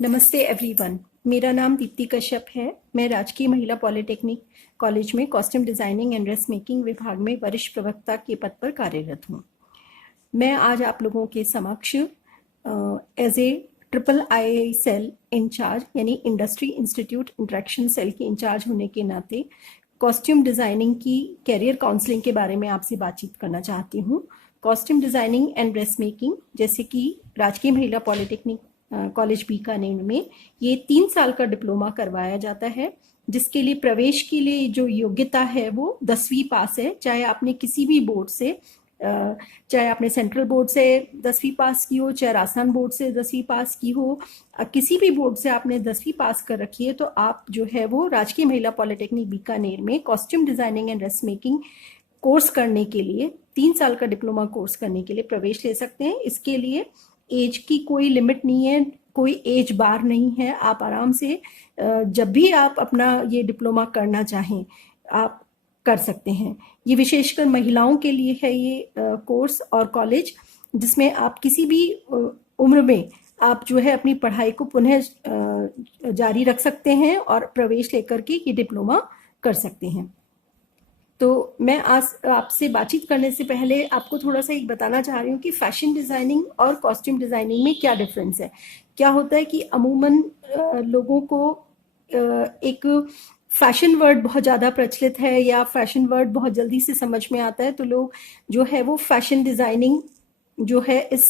नमस्ते एवरीवन। मेरा नाम दीप्ति कश्यप है। मैं राजकीय महिला पॉलिटेक्निक कॉलेज में costume designing and dress making विभाग में वरिष्ठ प्रवक्ता के पद पर कार्यरत हूँ। मैं आज आप लोगों के समक्ष as a III cell incharge यानी इंडस्ट्री इंस्टीट्यूट इंटरेक्शन सेल के इंचार्ज होने के नाते कॉस्ट्यूम डिज़ाइनिंग की कैरियर काउंसलिंग के बारे में आपसे बातचीत करना चाहती हूँ। Costume designing and dress making जैसे कि राजकीय महिला पॉलिटेक्निक कॉलेज बीकानेर में ये 3 साल का डिप्लोमा करवाया जाता है, जिसके लिए प्रवेश के लिए जो योग्यता है वो 10वीं पास है। चाहे आपने किसी भी बोर्ड से, चाहे आपने सेंट्रल बोर्ड से 10वीं पास की हो, चाहे राजस्थान बोर्ड से 10वीं पास की हो, किसी भी बोर्ड से आपने 10वीं पास कर रखी है, तो आप जो है वो राजकीय महिला पॉलिटेक्निक बीकानेर में costume designing and dress making course करने के लिए 3 साल का डिप्लोमा कोर्स करने के लिए प्रवेश ले सकते हैं। इसके लिए एज की कोई लिमिट नहीं है, कोई एज बार नहीं है। आप आराम से जब भी आप अपना ये डिप्लोमा करना चाहें आप कर सकते हैं। ये विशेषकर महिलाओं के लिए है ये कोर्स और कॉलेज, जिसमें आप किसी भी उम्र में आप जो है अपनी पढ़ाई को पुनः जारी रख सकते हैं और प्रवेश लेकर के ये डिप्लोमा कर सकते हैं। तो मैं आज आपसे बातचीत करने से पहले आपको थोड़ा सा एक बताना चाह रही हूँ कि फैशन डिज़ाइनिंग और कॉस्ट्यूम डिज़ाइनिंग में क्या डिफरेंस है। क्या होता है कि अमूमन लोगों को एक फैशन वर्ड बहुत ज़्यादा प्रचलित है या फैशन वर्ड बहुत जल्दी से समझ में आता है, तो लोग जो है वो फैशन डिज़ाइनिंग जो है इस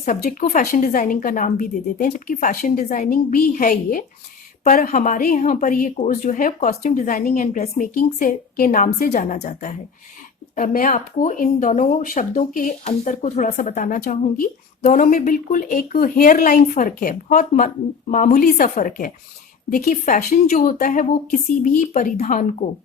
सब्जेक्ट को फैशन डिज़ाइनिंग का नाम भी दे देते हैं, जबकि फैशन डिज़ाइनिंग भी है ये। पर हमारे यहाँ पर ये कोर्स जो है costume designing and dress making से के नाम से जाना जाता है। मैं आपको इन दोनों शब्दों के अंतर को थोड़ा सा बताना चाहूँगी। दोनों में बिल्कुल एक हेयर लाइन फ़र्क है, बहुत मामूली सा फ़र्क है। देखिए, फैशन जो होता है वो किसी भी परिधान को,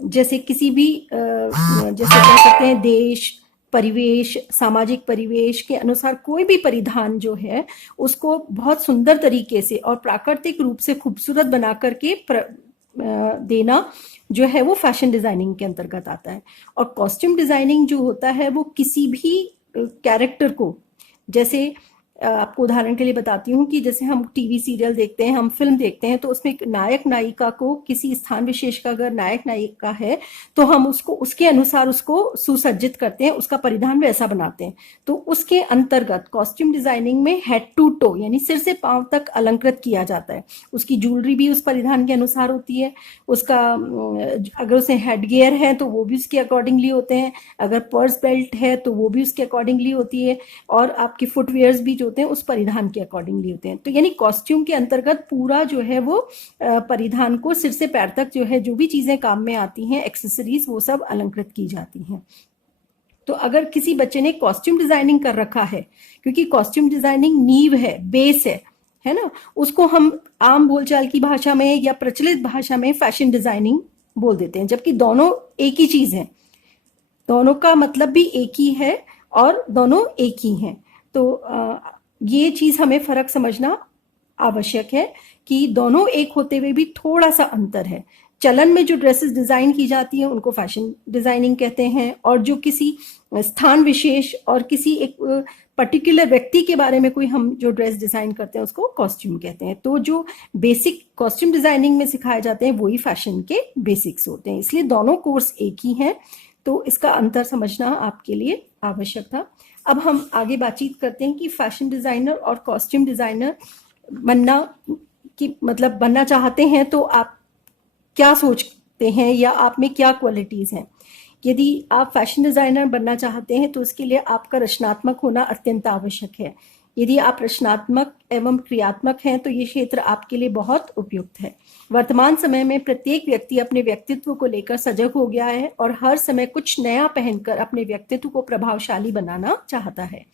जैसे किसी भी जैसे कह सकते हैं देश, परिवेश, सामाजिक परिवेश के अनुसार कोई भी परिधान जो है उसको बहुत सुंदर तरीके से और प्राकृतिक रूप से खूबसूरत बना करके देना जो है वो फैशन डिजाइनिंग के अंतर्गत आता है। और कॉस्ट्यूम डिजाइनिंग जो होता है वो किसी भी कैरेक्टर को, जैसे आपको उदाहरण के लिए बताती हूँ कि जैसे हम टीवी सीरियल देखते हैं, हम फिल्म देखते हैं, तो उसमें एक नायक नायिका को किसी स्थान विशेष का अगर नायक नायिका है तो हम उसको उसके अनुसार उसको सुसज्जित करते हैं, उसका परिधान वैसा बनाते हैं। तो उसके अंतर्गत कॉस्ट्यूम डिजाइनिंग में हेड टू टो यानी सिर से पांव तक अलंकृत किया जाता है। उसकी ज्वेलरी भी उस परिधान के अनुसार होती है, उसका अगर उसे हेड गियर है तो वो भी उसके अकॉर्डिंगली होते हैं, अगर पर्स बेल्ट है तो वो भी उसके अकॉर्डिंगली होती है, और आपकी फुटवेयर्स भी होते हैं उस परिधान के अकॉर्डिंगली होते हैं। तो यानी कॉस्ट्यूम के अंतर्गत पूरा जो है वो परिधान को सिर से पैर तक जो है जो भी चीजें काम में आती हैं, एक्सेसरीज, वो सब अलंकृत की जाती हैं। तो अगर किसी बच्चे ने कॉस्ट्यूम डिजाइनिंग कर रखा है, क्योंकि कॉस्ट्यूम डिजाइनिंग नींव है, बेस है ना, उसको हम आम बोलचाल की भाषा में या प्रचलित भाषा में फैशन डिजाइनिंग बोल देते हैं, जबकि दोनों एक ही चीज है, दोनों का मतलब भी एक ही है और दोनों एक ही हैं। तो ये चीज हमें फर्क समझना आवश्यक है कि दोनों एक होते हुए भी थोड़ा सा अंतर है। चलन में जो ड्रेसेस डिजाइन की जाती है उनको फैशन डिजाइनिंग कहते हैं, और जो किसी स्थान विशेष और किसी एक पर्टिकुलर व्यक्ति के बारे में कोई हम जो ड्रेस डिजाइन करते हैं उसको कॉस्ट्यूम कहते हैं। तो जो बेसिक कॉस्ट्यूम डिजाइनिंग में सिखाए जाते हैं वही फैशन के बेसिक्स होते हैं, इसलिए दोनों कोर्स एक ही हैं। तो इसका अंतर समझना आपके लिए आवश्यक था। अब हम आगे बातचीत करते हैं कि फैशन डिजाइनर और कॉस्ट्यूम डिजाइनर बनना की मतलब बनना चाहते हैं तो आप क्या सोचते हैं या आप में क्या क्वालिटीज हैं। यदि आप फैशन डिजाइनर बनना चाहते हैं तो इसके लिए आपका रचनात्मक होना अत्यंत आवश्यक है। यदि आप रचनात्मक एवं क्रियात्मक हैं तो ये क्षेत्र आपके लिए बहुत उपयुक्त है। वर्तमान समय में प्रत्येक व्यक्ति अपने व्यक्तित्व को लेकर सजग हो गया है और हर समय कुछ नया पहनकर अपने व्यक्तित्व को प्रभावशाली बनाना चाहता है।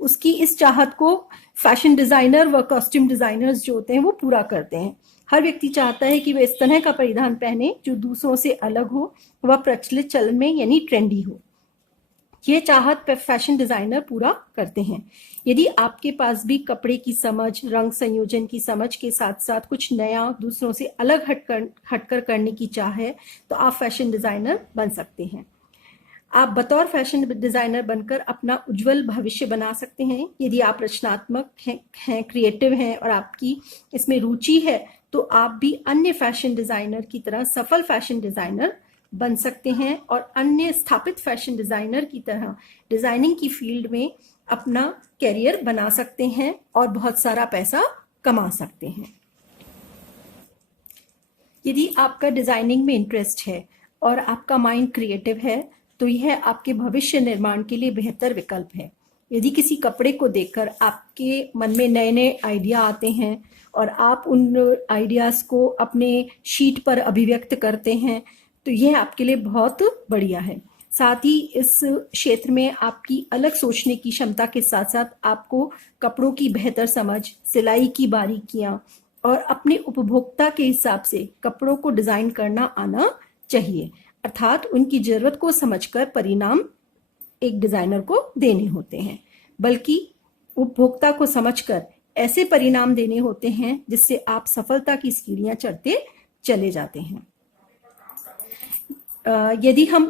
उसकी इस चाहत को फैशन डिजाइनर व कॉस्ट्यूम डिजाइनर्स जो होते हैं वो पूरा करते हैं। हर व्यक्ति चाहता है कि वह इस तरह का परिधान पहने जो दूसरों से अलग हो, वह प्रचलित चलन में यानी ट्रेंडी हो। ये चाहत फैशन डिजाइनर पूरा करते हैं। यदि आपके पास भी कपड़े की समझ, रंग संयोजन की समझ के साथ साथ कुछ नया, दूसरों से अलग हटकर करने की चाह है तो आप फैशन डिजाइनर बन सकते हैं। आप बतौर फैशन डिजाइनर बनकर अपना उज्जवल भविष्य बना सकते हैं। यदि आप रचनात्मक हैं, क्रिएटिव हैं और आपकी इसमें रुचि है, तो आप भी अन्य फैशन डिजाइनर की तरह सफल फैशन डिजाइनर बन सकते हैं और अन्य स्थापित फैशन डिजाइनर की तरह डिजाइनिंग की फील्ड में अपना कैरियर बना सकते हैं और बहुत सारा पैसा कमा सकते हैं। यदि आपका डिजाइनिंग में इंटरेस्ट है और आपका माइंड क्रिएटिव है, तो यह आपके भविष्य निर्माण के लिए बेहतर विकल्प है। यदि किसी कपड़े को देखकर आपके मन में नए नए आइडिया आते हैं और आप उन आइडियाज को अपने शीट पर अभिव्यक्त करते हैं, तो यह आपके लिए बहुत बढ़िया है। साथ ही इस क्षेत्र में आपकी अलग सोचने की क्षमता के साथ साथ आपको कपड़ों की बेहतर समझ, सिलाई की बारीकियां और अपने उपभोक्ता के हिसाब से कपड़ों को डिजाइन करना आना चाहिए, अर्थात उनकी जरूरत को समझकर परिणाम एक डिजाइनर को देने होते हैं, बल्कि उपभोक्ता को समझकर ऐसे परिणाम देने होते हैं जिससे आप सफलता की सीढ़ियां चढ़ते चले जाते हैं। यदि हम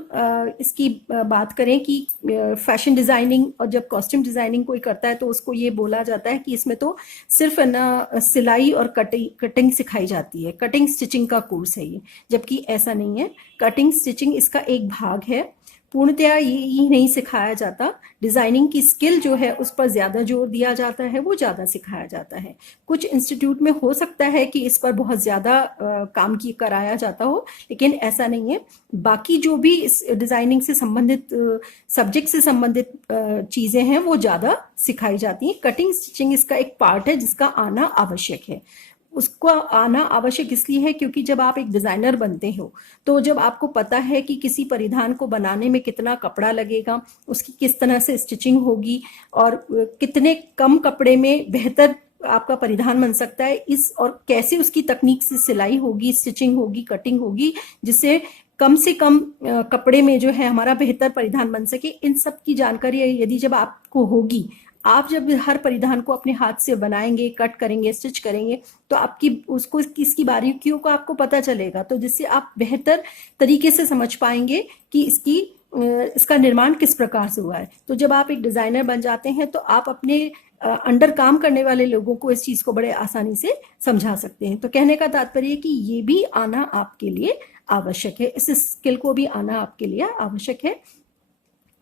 इसकी बात करें कि फैशन डिजाइनिंग और जब कॉस्ट्यूम डिजाइनिंग कोई करता है तो उसको ये बोला जाता है कि इसमें तो सिर्फ ना सिलाई और कटिंग सिखाई जाती है, कटिंग स्टिचिंग का कोर्स है ये, जबकि ऐसा नहीं है। कटिंग स्टिचिंग इसका एक भाग है, पूर्णतया ये नहीं सिखाया जाता। डिजाइनिंग की स्किल जो है उस पर ज्यादा जोर दिया जाता है, वो ज्यादा सिखाया जाता है। कुछ इंस्टीट्यूट में हो सकता है कि इस पर बहुत ज्यादा काम की कराया जाता हो, लेकिन ऐसा नहीं है। बाकी जो भी इस डिजाइनिंग से संबंधित सब्जेक्ट से संबंधित चीजें हैं वो ज्यादा सिखाई जाती हैं। कटिंग स्टिचिंग इसका एक पार्ट है जिसका आना आवश्यक है। उसको आना आवश्यक इसलिए है क्योंकि जब आप एक डिजाइनर बनते हो, तो जब आपको पता है कि किसी परिधान को बनाने में कितना कपड़ा लगेगा, उसकी किस तरह से स्टिचिंग होगी और कितने कम कपड़े में बेहतर आपका परिधान बन सकता है, इस और कैसे उसकी तकनीक से सिलाई होगी, स्टिचिंग होगी, कटिंग होगी, जिससे कम से कम कपड़े में जो है हमारा बेहतर परिधान बन सके, इन सब की जानकारी यदि जब आपको होगी, आप जब हर परिधान को अपने हाथ से बनाएंगे, कट करेंगे, स्टिच करेंगे, तो आपकी उसको इसकी बारीकियों को आपको पता चलेगा, तो जिससे आप बेहतर तरीके से समझ पाएंगे कि इसका निर्माण किस प्रकार से हुआ है। तो जब आप एक डिजाइनर बन जाते हैं तो आप अपने अंडर काम करने वाले लोगों को इस चीज को बड़े आसानी से समझा सकते हैं। तो कहने का तात्पर्य कि ये भी आना आपके लिए आवश्यक है, इस स्किल को भी आना आपके लिए आवश्यक है।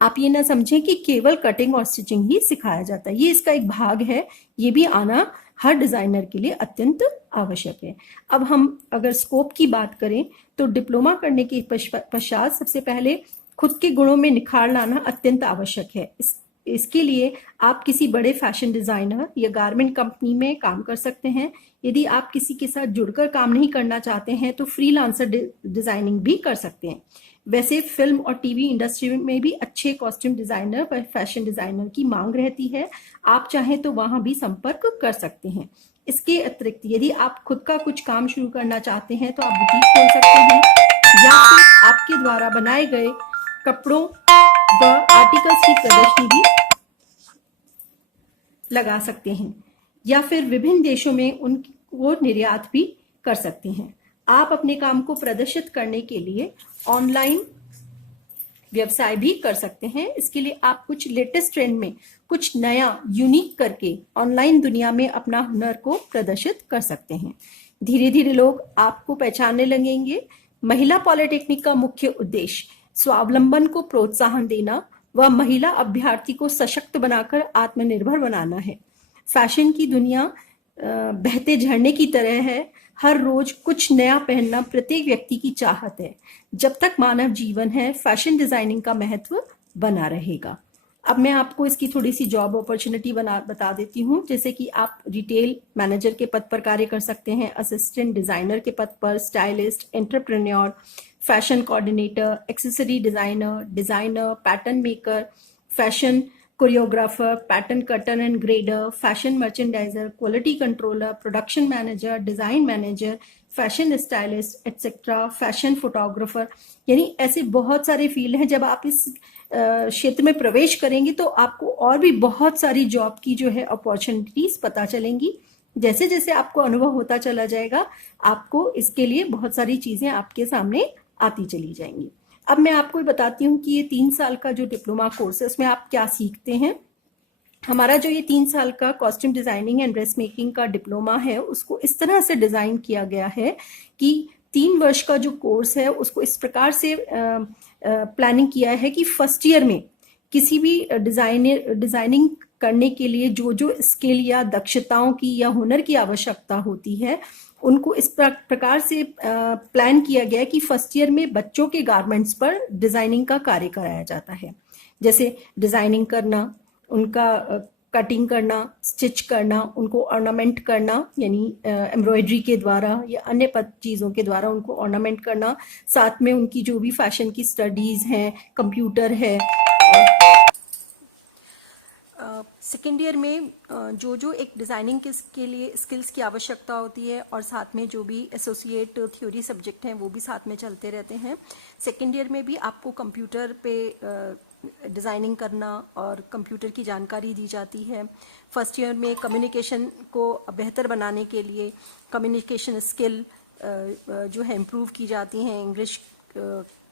आप ये ना समझें कि केवल कटिंग और स्टिचिंग ही सिखाया जाता है, ये इसका एक भाग है, ये भी आना हर डिजाइनर के लिए अत्यंत आवश्यक है। अब हम अगर स्कोप की बात करें तो डिप्लोमा करने के पश्चात सबसे पहले खुद के गुणों में निखार लाना अत्यंत आवश्यक है। इसके लिए आप किसी बड़े फैशन डिजाइनर या गारमेंट कंपनी में काम कर सकते हैं। यदि आप किसी के साथ जुड़कर काम नहीं करना चाहते हैं तो फ्रीलांसर डिजाइनिंग भी कर सकते हैं। वैसे फिल्म और टीवी इंडस्ट्री में भी अच्छे कॉस्ट्यूम डिजाइनर व फैशन डिजाइनर की मांग रहती है, आप चाहें तो वहां भी संपर्क कर सकते हैं। इसके अतिरिक्त यदि आप खुद का कुछ काम शुरू करना चाहते हैं तो आप बुटीक खोल सकते हैं या फिर आपके द्वारा बनाए गए कपड़ों व आर्टिकल्स की प्रदर्शनी भी लगा सकते हैं या फिर विभिन्न देशों में उनको निर्यात भी कर सकते हैं। आप अपने काम को प्रदर्शित करने के लिए ऑनलाइन व्यवसाय भी कर सकते हैं। इसके लिए आप कुछ लेटेस्ट ट्रेंड में कुछ नया यूनिक करके ऑनलाइन दुनिया में अपना हुनर को प्रदर्शित कर सकते हैं। धीरे धीरे लोग आपको पहचानने लगेंगे। महिला पॉलिटेक्निक का मुख्य उद्देश्य स्वावलंबन को प्रोत्साहन देना व महिला अभ्यर्थी को सशक्त बनाकर आत्मनिर्भर बनाना है। फैशन की दुनिया बहते झरने की तरह है, हर रोज कुछ नया पहनना प्रत्येक व्यक्ति की चाहत है। जब तक मानव जीवन है, फैशन डिजाइनिंग का महत्व बना रहेगा। अब मैं आपको इसकी थोड़ी सी जॉब अपॉर्चुनिटी बता देती हूँ। जैसे कि आप रिटेल मैनेजर के पद पर कार्य कर सकते हैं, असिस्टेंट डिजाइनर के पद पर, stylist, entrepreneur, fashion coordinator, accessory designer, pattern maker, fashion choreographer, pattern cutter and grader, fashion merchandiser, quality controller, production manager, design manager, fashion stylist etcetera, fashion photographer, यानी ऐसे बहुत सारे फील्ड हैं। जब आप इस क्षेत्र में प्रवेश करेंगे तो आपको और भी बहुत सारी जॉब की जो है अपॉर्चुनिटीज पता चलेंगी। जैसे जैसे आपको अनुभव होता चला जाएगा, आपको इसके लिए बहुत सारी चीजें आपके सामने आती चली जाएंगी। अब मैं आपको ये बताती हूँ कि ये 3 साल का जो डिप्लोमा कोर्स है उसमें आप क्या सीखते हैं। हमारा जो ये 3 साल का costume designing and dress making का डिप्लोमा है उसको इस तरह से डिजाइन किया गया है कि 3 वर्ष का जो कोर्स है उसको इस प्रकार से प्लानिंग किया है कि फर्स्ट ईयर में किसी भी डिजाइनिंग करने के लिए जो जो स्किल या दक्षताओं की या हुनर की आवश्यकता होती है उनको इस प्रकार से प्लान किया गया है कि फर्स्ट ईयर में बच्चों के गारमेंट्स पर डिजाइनिंग का कार्य कराया जाता है। जैसे डिजाइनिंग करना, उनका कटिंग करना, स्टिच करना, उनको ऑर्नामेंट करना यानी एम्ब्रॉयडरी के द्वारा या अन्य चीज़ों के द्वारा उनको ऑर्नामेंट करना, साथ में उनकी जो भी फैशन की स्टडीज़ हैं, कंप्यूटर है। सेकेंड ईयर में जो जो एक डिज़ाइनिंग के लिए स्किल्स की आवश्यकता होती है और साथ में जो भी एसोसिएट थ्योरी सब्जेक्ट हैं वो भी साथ में चलते रहते हैं। सेकेंड ईयर में भी आपको कंप्यूटर पे डिज़ाइनिंग करना और कंप्यूटर की जानकारी दी जाती है। फर्स्ट ईयर में कम्युनिकेशन को बेहतर बनाने के लिए कम्युनिकेशन स्किल जो है इम्प्रूव की जाती हैं। इंग्लिश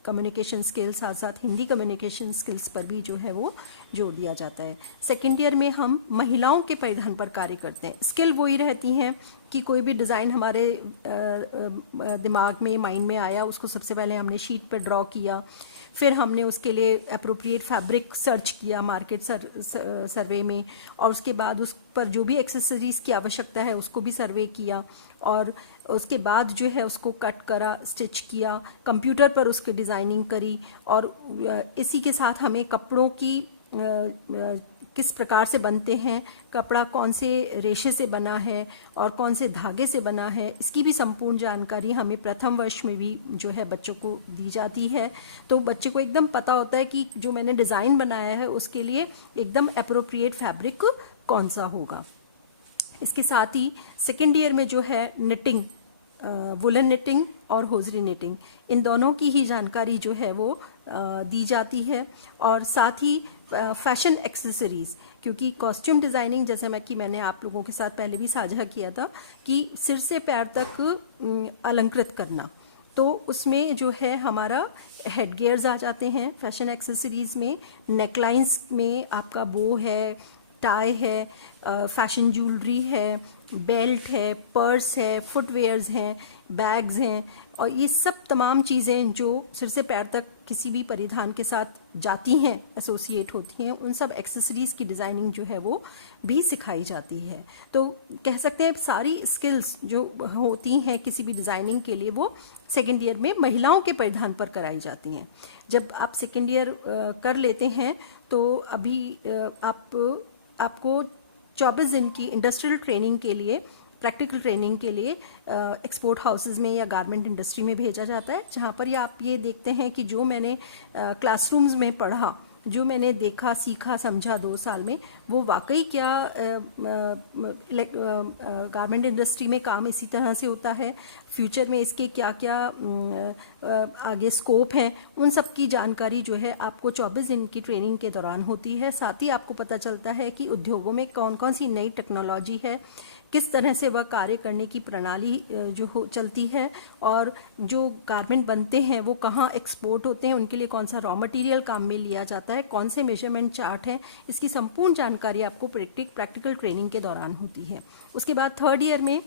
कम्युनिकेशन स्किल्स साथ साथ हिंदी कम्युनिकेशन स्किल्स पर भी जो है वो जोर दिया जाता है। सेकेंड ईयर में हम महिलाओं के परिधान पर कार्य करते हैं। स्किल वही रहती हैं कि कोई भी डिज़ाइन हमारे दिमाग में माइंड में आया उसको सबसे पहले हमने शीट पर ड्रॉ किया, फिर हमने उसके लिए अप्रोप्रिएट फैब्रिक सर्च किया मार्केट सर्वे में, और उसके बाद उस पर जो भी एक्सेसरीज की आवश्यकता है उसको भी सर्वे किया और उसके बाद जो है उसको कट करा, स्टिच किया, कंप्यूटर पर उसकी डिज़ाइनिंग करी। और इसी के साथ हमें कपड़ों की किस प्रकार से बनते हैं, कपड़ा कौन से रेशे से बना है और कौन से धागे से बना है, इसकी भी संपूर्ण जानकारी हमें प्रथम वर्ष में भी जो है बच्चों को दी जाती है। तो बच्चे को एकदम पता होता है कि जो मैंने डिज़ाइन बनाया है उसके लिए एकदम अप्रोप्रिएट फैब्रिक कौन सा होगा। इसके साथ ही सेकेंड ईयर में जो है निटिंग, वुलन निटिंग और होजरी निटिंग, इन दोनों की ही जानकारी जो है वो दी जाती है। और साथ ही फैशन एक्सेसरीज, क्योंकि कॉस्ट्यूम डिज़ाइनिंग जैसे मैंने आप लोगों के साथ पहले भी साझा किया था कि सिर से पैर तक अलंकृत करना, तो उसमें जो है हमारा हेड गियर्स आ जाते हैं। फैशन एक्सेसरीज में नेकलाइंस में आपका बो है, टाई है, फैशन ज्वेलरी है, बेल्ट है, पर्स है, फुटवेयर्स हैं, बैग्स हैं, और ये सब तमाम चीज़ें जो सिर से पैर तक किसी भी परिधान के साथ जाती हैं, एसोसिएट होती हैं, उन सब एक्सेसरीज़ की डिज़ाइनिंग जो है वो भी सिखाई जाती है। तो कह सकते हैं सारी स्किल्स जो होती हैं किसी भी डिज़ाइनिंग के लिए वो सेकेंड ईयर में महिलाओं के परिधान पर कराई जाती हैं। जब आप सेकेंड ईयर कर लेते हैं तो अभी आपको 24 दिन की इंडस्ट्रियल ट्रेनिंग के लिए, प्रैक्टिकल ट्रेनिंग के लिए एक्सपोर्ट हाउसेज में या गारमेंट इंडस्ट्री में भेजा जाता है, जहाँ पर आप ये देखते हैं कि जो मैंने क्लासरूम्स में पढ़ा, जो मैंने देखा, सीखा, समझा 2 साल में, वो वाकई क्या गारमेंट इंडस्ट्री में काम इसी तरह से होता है, फ्यूचर में इसके क्या क्या आगे स्कोप हैं, उन सब की जानकारी जो है आपको 24 दिन की ट्रेनिंग के दौरान होती है। साथ ही आपको पता चलता है कि उद्योगों में कौन कौन सी नई टेक्नोलॉजी है, किस तरह से वह कार्य करने की प्रणाली जो चलती है, और जो गारमेंट बनते हैं वो कहाँ एक्सपोर्ट होते हैं, उनके लिए कौन सा रॉ मटेरियल काम में लिया जाता है, कौन से मेजरमेंट चार्ट हैं, इसकी संपूर्ण जानकारी आपको प्रैक्टिकल ट्रेनिंग के दौरान होती है। उसके बाद थर्ड ईयर में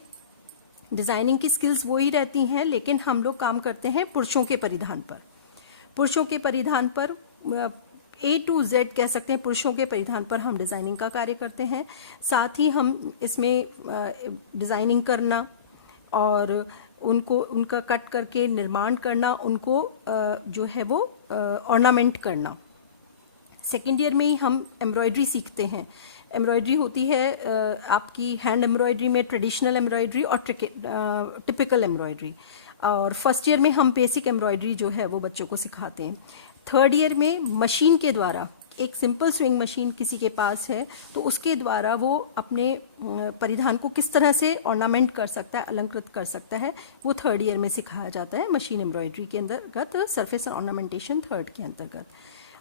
डिज़ाइनिंग की स्किल्स वही रहती हैं, लेकिन हम लोग काम करते हैं पुरुषों के परिधान पर। पुरुषों के परिधान पर A to Z कह सकते हैं, पुरुषों के परिधान पर हम डिज़ाइनिंग का कार्य करते हैं। साथ ही हम इसमें डिज़ाइनिंग करना और उनका कट करके निर्माण करना, उनको जो है वो ऑर्नामेंट करना। सेकेंड ईयर में ही हम एम्ब्रॉयडरी सीखते हैं। एम्ब्रॉयडरी होती है आपकी हैंड एम्ब्रॉयडरी में ट्रेडिशनल एम्ब्रॉयडरी और टिपिकल एम्ब्रॉयडरी, और फर्स्ट ईयर में हम बेसिक एम्ब्रॉयडरी जो है वो बच्चों को सिखाते हैं। थर्ड ईयर में मशीन के द्वारा, एक सिंपल स्विंग मशीन किसी के पास है तो उसके द्वारा वो अपने परिधान को किस तरह से ऑर्नामेंट कर सकता है, अलंकृत कर सकता है, वो थर्ड ईयर में सिखाया जाता है मशीन एम्ब्रॉयडरी के अंतर्गत, सरफेस ऑर्नामेंटेशन थर्ड के अंतर्गत।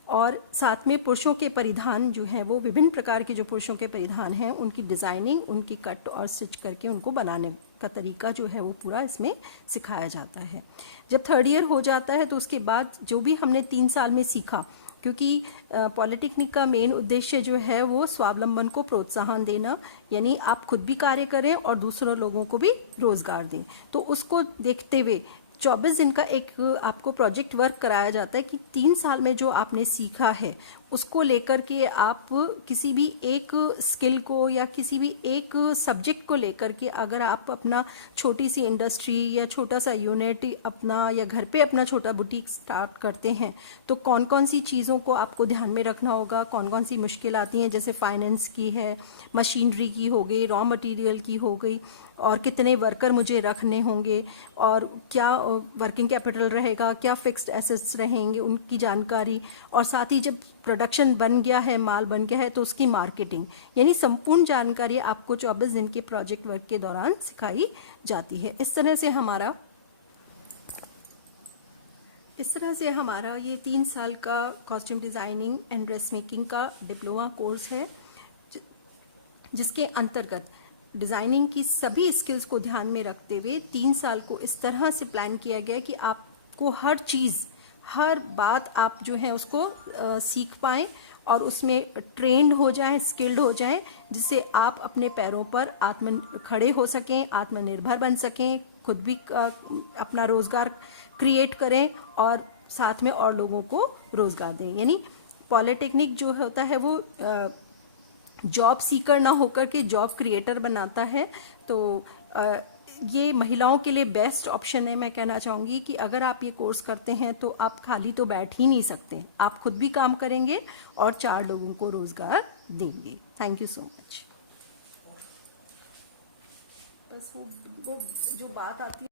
और साथ में पुरुषों के परिधान जो हैं वो विभिन्न प्रकार के जो पुरुषों के परिधान हैं उनकी डिज़ाइनिंग, उनकी कट और स्टिच करके उनको बनाने का तरीका जो है वो पूरा इसमें सिखाया जाता है। जब थर्ड ईयर हो जाता है तो उसके बाद जो भी हमने 3 साल में सीखा, क्योंकि पॉलिटेक्निक का मेन उद्देश्य जो है वो स्वावलंबन को प्रोत्साहन देना, यानी आप खुद भी कार्य करें और दूसरों लोगों को भी रोजगार दें। तो उसको देखते हुए 24 दिन का एक आपको प्रोजेक्ट वर्क कराया जाता है कि 3 साल में जो आपने सीखा है उसको लेकर के आप किसी भी एक स्किल को या किसी भी एक सब्जेक्ट को लेकर के अगर आप अपना छोटी सी इंडस्ट्री या छोटा सा यूनिट अपना या घर पे अपना छोटा बुटीक स्टार्ट करते हैं तो कौन कौन सी चीज़ों को आपको ध्यान में रखना होगा, कौन कौन सी मुश्किल आती हैं, जैसे फाइनेंस की है, मशीनरी की हो गई, रॉ मटेरियल की हो गई, और कितने वर्कर मुझे रखने होंगे, और क्या वर्किंग कैपिटल रहेगा, क्या फिक्स्ड एसेट्स रहेंगे, उनकी जानकारी, और साथ ही जब प्रोडक्शन बन गया है, माल बन गया है तो उसकी मार्केटिंग, यानी संपूर्ण जानकारी आपको 24 दिन के प्रोजेक्ट वर्क के दौरान सिखाई जाती है। इस तरह से हमारा ये 3 साल का costume designing and dress making का डिप्लोमा कोर्स है, जिसके अंतर्गत डिज़ाइनिंग की सभी स्किल्स को ध्यान में रखते हुए 3 साल को इस तरह से प्लान किया गया कि आपको हर चीज़, हर बात आप जो है उसको सीख पाएं और उसमें ट्रेंड हो जाएं, स्किल्ड हो जाएं, जिससे आप अपने पैरों पर खड़े हो सकें, आत्मनिर्भर बन सकें, खुद भी अपना रोजगार क्रिएट करें और साथ में और लोगों को रोजगार दें। यानी पॉलिटेक्निक जो होता है वो जॉब सीकर ना होकर के जॉब क्रिएटर बनाता है। तो ये महिलाओं के लिए बेस्ट ऑप्शन है। मैं कहना चाहूँगी कि अगर आप ये कोर्स करते हैं तो आप खाली तो बैठ ही नहीं सकते, आप खुद भी काम करेंगे और 4 लोगों को रोजगार देंगे। Thank you so much. बस वो जो बात आती है